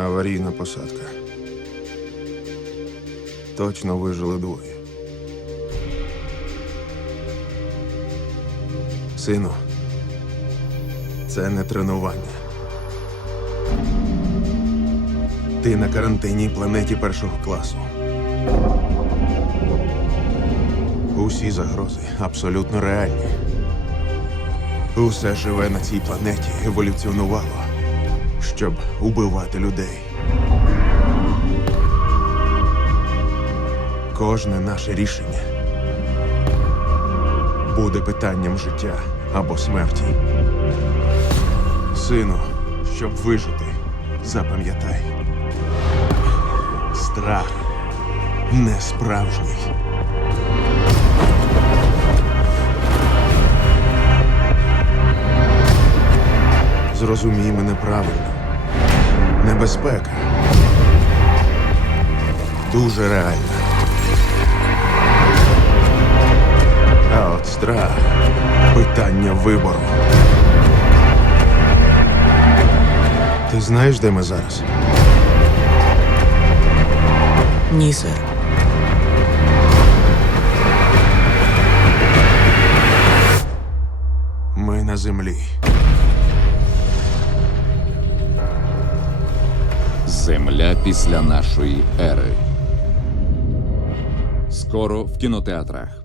Аварійна посадка. Точно вижили двоє. Сину, це не тренування. Ти на карантинній планеті першого класу. Усі загрози абсолютно реальні. Усе живе на цій планеті еволюціонувало, щоб убивати людей. Кожне наше рішення буде питанням життя або смерті. Сину, щоб вижити, запам'ятай. Страх не справжній. Зрозумій мене правильно. Небезпека. Дуже реальна. А от страх питання вибору. Ти знаєш, де ми зараз? Ні, сер. Ми на землі. Земля після нашої ери. Скоро в кінотеатрах.